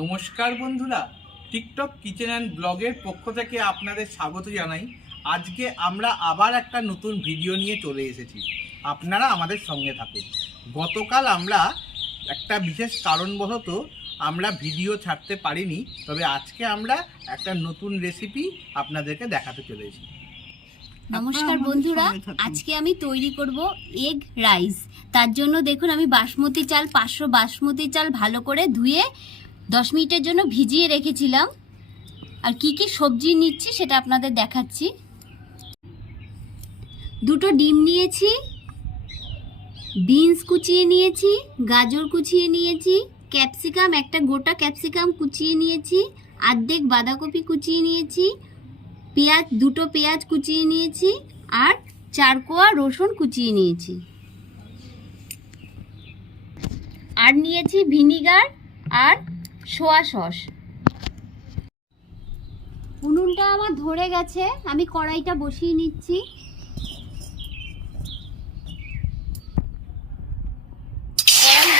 নমস্কার বন্ধুরা TikTok kitchen and ব্লগের পক্ষ থেকে আপনাদের স্বাগত জানাই। আজকে আমরা আবার একটা নতুন ভিডিও নিয়ে চলে এসেছি। আপনারা আমাদের সঙ্গে থাকুন। গতকাল আমরা একটা বিশেষ কারণবশত আমরা ভিডিও ছাড়তে পারিনি তবে আজকে আমরা একটা নতুন রেসিপি আপনাদেরকে দেখাতে চলেছি। নমস্কার বন্ধুরা আজকে আমি তৈরি করব এগ রাইস তার জন্য দেখুন আমি বাসমতি চাল পাঁচশো বাসমতি চাল ভালো করে ধুয়ে দশ মিনিটের জন্য ভিজিয়ে রেখেছিলাম। আর কি কি সবজি নিচ্ছি সেটা আপনাদের দেখাচ্ছি। দুটো ডিম নিয়েছি, বিনস কুচিয়ে নিয়েছি, গাজর কুচিয়ে নিয়েছি, ক্যাপসিকাম, একটা গোটা ক্যাপসিকাম কুচিয়ে নিয়েছি, আর্ধেক বাঁধাকপি কুচিয়ে নিয়েছি, পেঁয়াজ, দুটো পেঁয়াজ কুচিয়ে নিয়েছি, আর চার কোয়া রসুন কুচিয়ে নিয়েছি। আর নিয়েছি ভিনিগার আর সোয়া সস। উনুনটা আমার ধরে গেছে, আমি কড়াইটা বসিয়ে নিচ্ছি।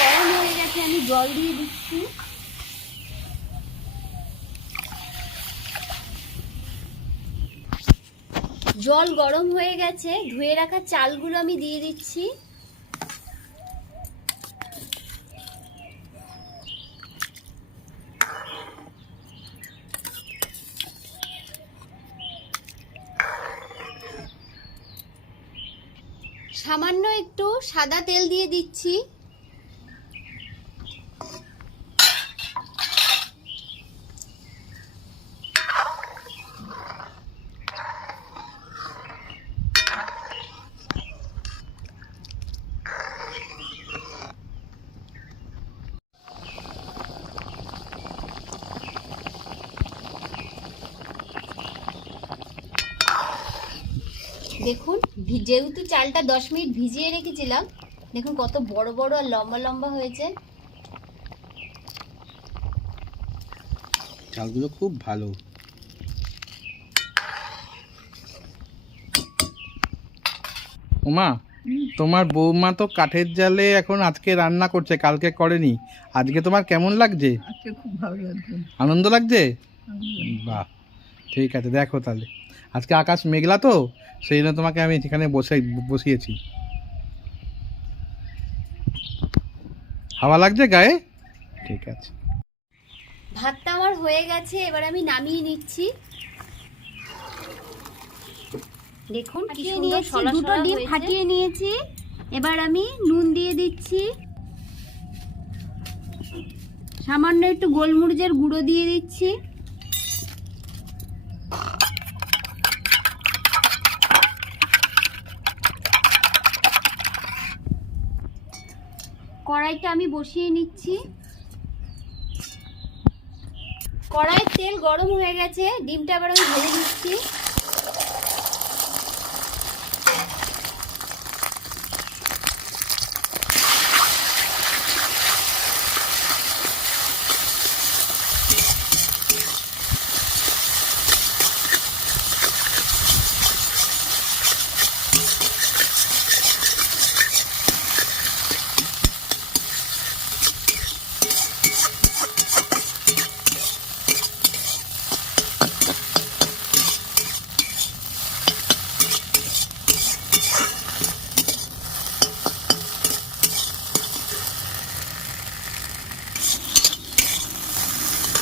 গরম হয়ে গেছে, আমি জল দিয়ে দিচ্ছি। জল গরম হয়ে গেছে, ধুয়ে রাখা চালগুলো আমি দিয়ে দিচ্ছি। সামান্য একটু সাদা তেল দিয়ে দিচ্ছি। দেখুন ভি- যেহেতু চালটা দশ মিনিট ভিজিয়ে রেখেছিলাম দেখুন কত বড় বড় আর লম্বা লম্বা হয়েছে। চালগুলো খুব ভালো। উমা তোমার বৌমা তো কাঠের জালে এখন আজকে রান্না করছে কালকে করেনি। আজকে তোমার কেমন লাগছে? আজকে খুব ভালো লাগছে। আনন্দ লাগছে? বাহ ঠিক আছে দেখো তাহলে। আজকে আকাশ মেঘলা তো সেই জন্য তোমাকে আমি এখানে বসে বসিয়েছি। হাওয়া লাগছে গায়ে? ঠিক আছে। ভাতটা আমার হয়ে গেছে এবার আমি নামিয়ে নিচ্ছি। দেখুন কি সুন্দর সলা দুটো ডিম ফাটিয়ে নিয়েছি। এবার আমি নুন দিয়ে দিচ্ছি। সামান্য একটু গোলমরিচের গুঁড়ো দিয়ে দিচ্ছি। কড়াইটা আমি বসিয়ে নিচ্ছি। কড়াইয়ের তেল গরম হয়ে গেছে ডিমটা আবার আমি ভেজে নিচ্ছি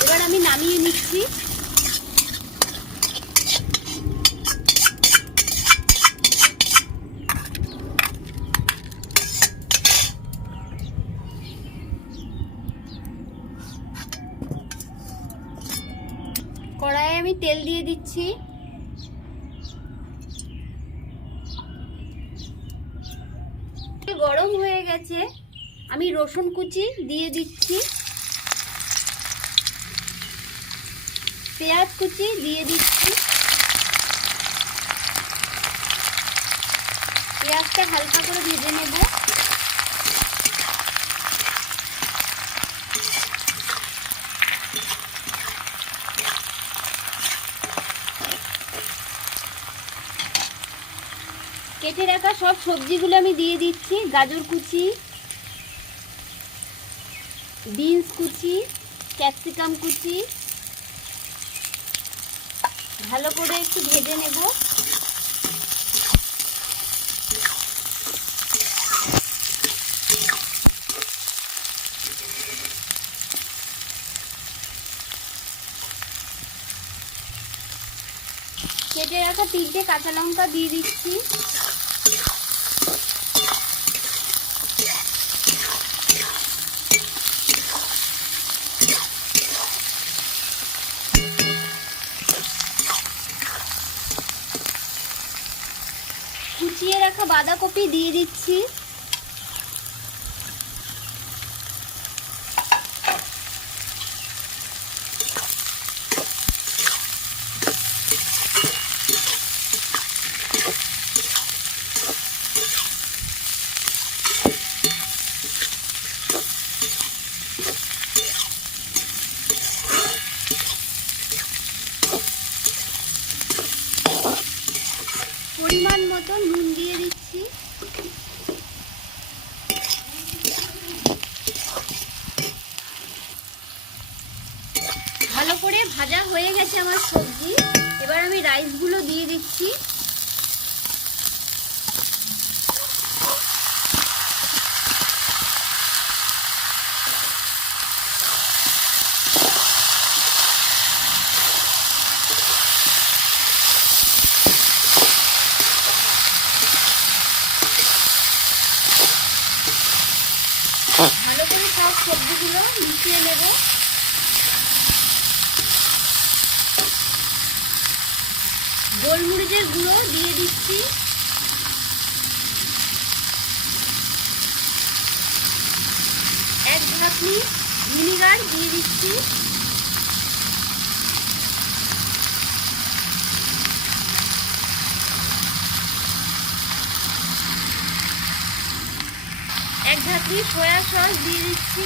এবার আমি নামিয়ে নিচ্ছি কড়াইয়ে আমি তেল দিয়ে দিচ্ছি। গরম হয়ে গেছে, আমি রসুন কুচি দিয়ে দিচ্ছি। পেঁয়াজ কুচি দিয়ে দিচ্ছি। পেঁয়াজটা হালকা করে ভেজে নেব। কেটে রাখা সব সবজিগুলো আমি দিয়ে দিচ্ছি। গাজর কুচি, বিনস কুচি, ক্যাপসিকাম কুচি। ভালো করে একটু ভেজে নেব। কেটে রাখা তিনটে কাঁচা লঙ্কা দিয়ে দিচ্ছি। কুচিয়ে রাখা বাঁধাকপি দিয়ে দিচ্ছি পরিমাণ মতো নুন দিয়ে দিচ্ছি ভালো করে ভাজা হয়ে গেছে আমার সবজি। এবার আমি রাইসগুলো দিয়ে দিচ্ছি। ভালো করে সব সবজিগুলো মিশিয়ে নেব। গোলমরিচের গুঁড়ো দিয়ে দিচ্ছি। এক ঢাকনি ভিনিগার দিয়ে দিচ্ছি। এক ঢাকনি সয়া সস দিয়ে দিচ্ছি।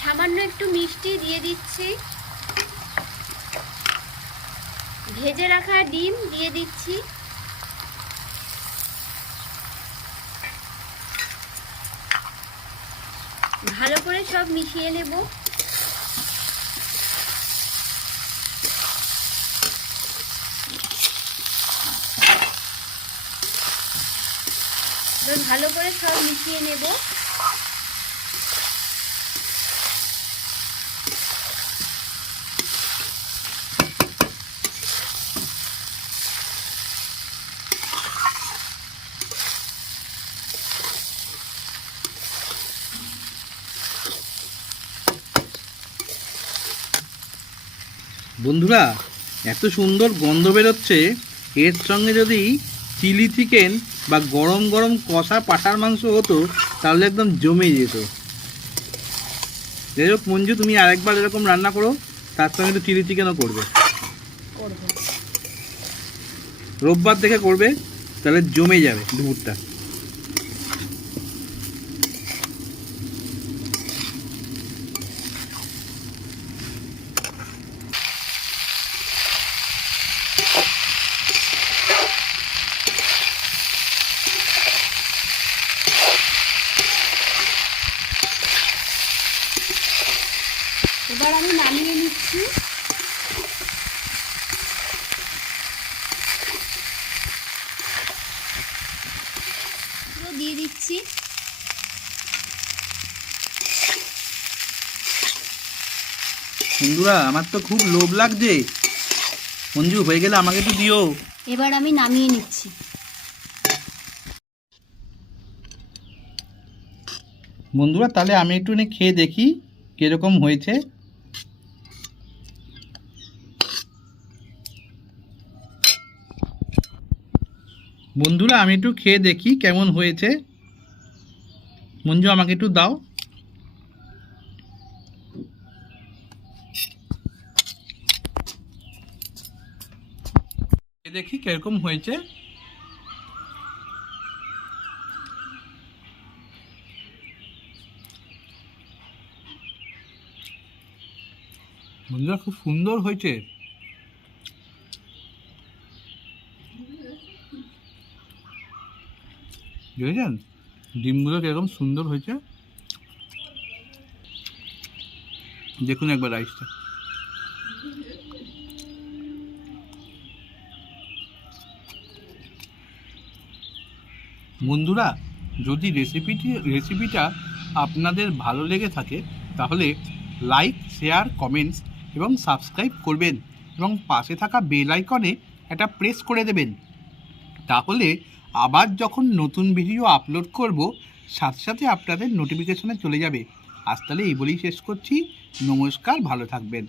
সামান্য একটু মিষ্টি দিয়ে দিচ্ছি। ভেজে রাখা ডিম দিয়ে দিচ্ছি। ভালো করে সব মিশিয়ে নেব। এবার ভালো করে সব মিশিয়ে নেব। বন্ধুরা, এত সুন্দর গন্ধ বেরোচ্ছে, এর সঙ্গে যদি চিলি চিকেন বা গরম গরম কষা পাঠার মাংস হতো তাহলে একদম জমে যেত। যাই হোক মঞ্জু তুমি আরেকবার এরকম রান্না করো তার সঙ্গে একটু চিলি চিকেনও করবে। রোববার দেখে করবে তাহলে জমে যাবে দুপুরটা এবার আমি নামিয়ে নিচ্ছি পুরো দিয়ে দিচ্ছি। বন্ধুরা আমার তো খুব লোভ লাগছে। মঞ্জু হয়ে গেলে আমাকে একটু দিও। এবার আমি নামিয়ে নিচ্ছি। বন্ধুরা তাহলে আমি একটু খেয়ে দেখি কীরকম হয়েছে। বন্ধুরা আমি একটু খেয়ে দেখি কেমন হয়েছে। মঞ্জু আমাকে একটু দাও। দেখি কীরকম হয়েছে। বন্ধুরা খুব সুন্দর হয়েছে। দেখেছেন ডিমগুলো কীরকম সুন্দর হয়েছে? দেখুন একবার রাইসটা। বন্ধুরা, যদি রেসিপিটি, রেসিপিটা আপনাদের ভালো লেগে থাকে, তাহলে লাইক, শেয়ার, কমেন্টস এবং সাবস্ক্রাইব করবেন এবং পাশে থাকা বেল আইকনে একটা প্রেস করে দেবেন। তাহলে আবার যখন নতুন ভিডিও আপলোড করব, সাথে সাথে আপনাদের নোটিফিকেশনে চলে যাবে। আজ তাহলে এই বলেই শেষ করছি। নমস্কার, ভালো থাকবেন।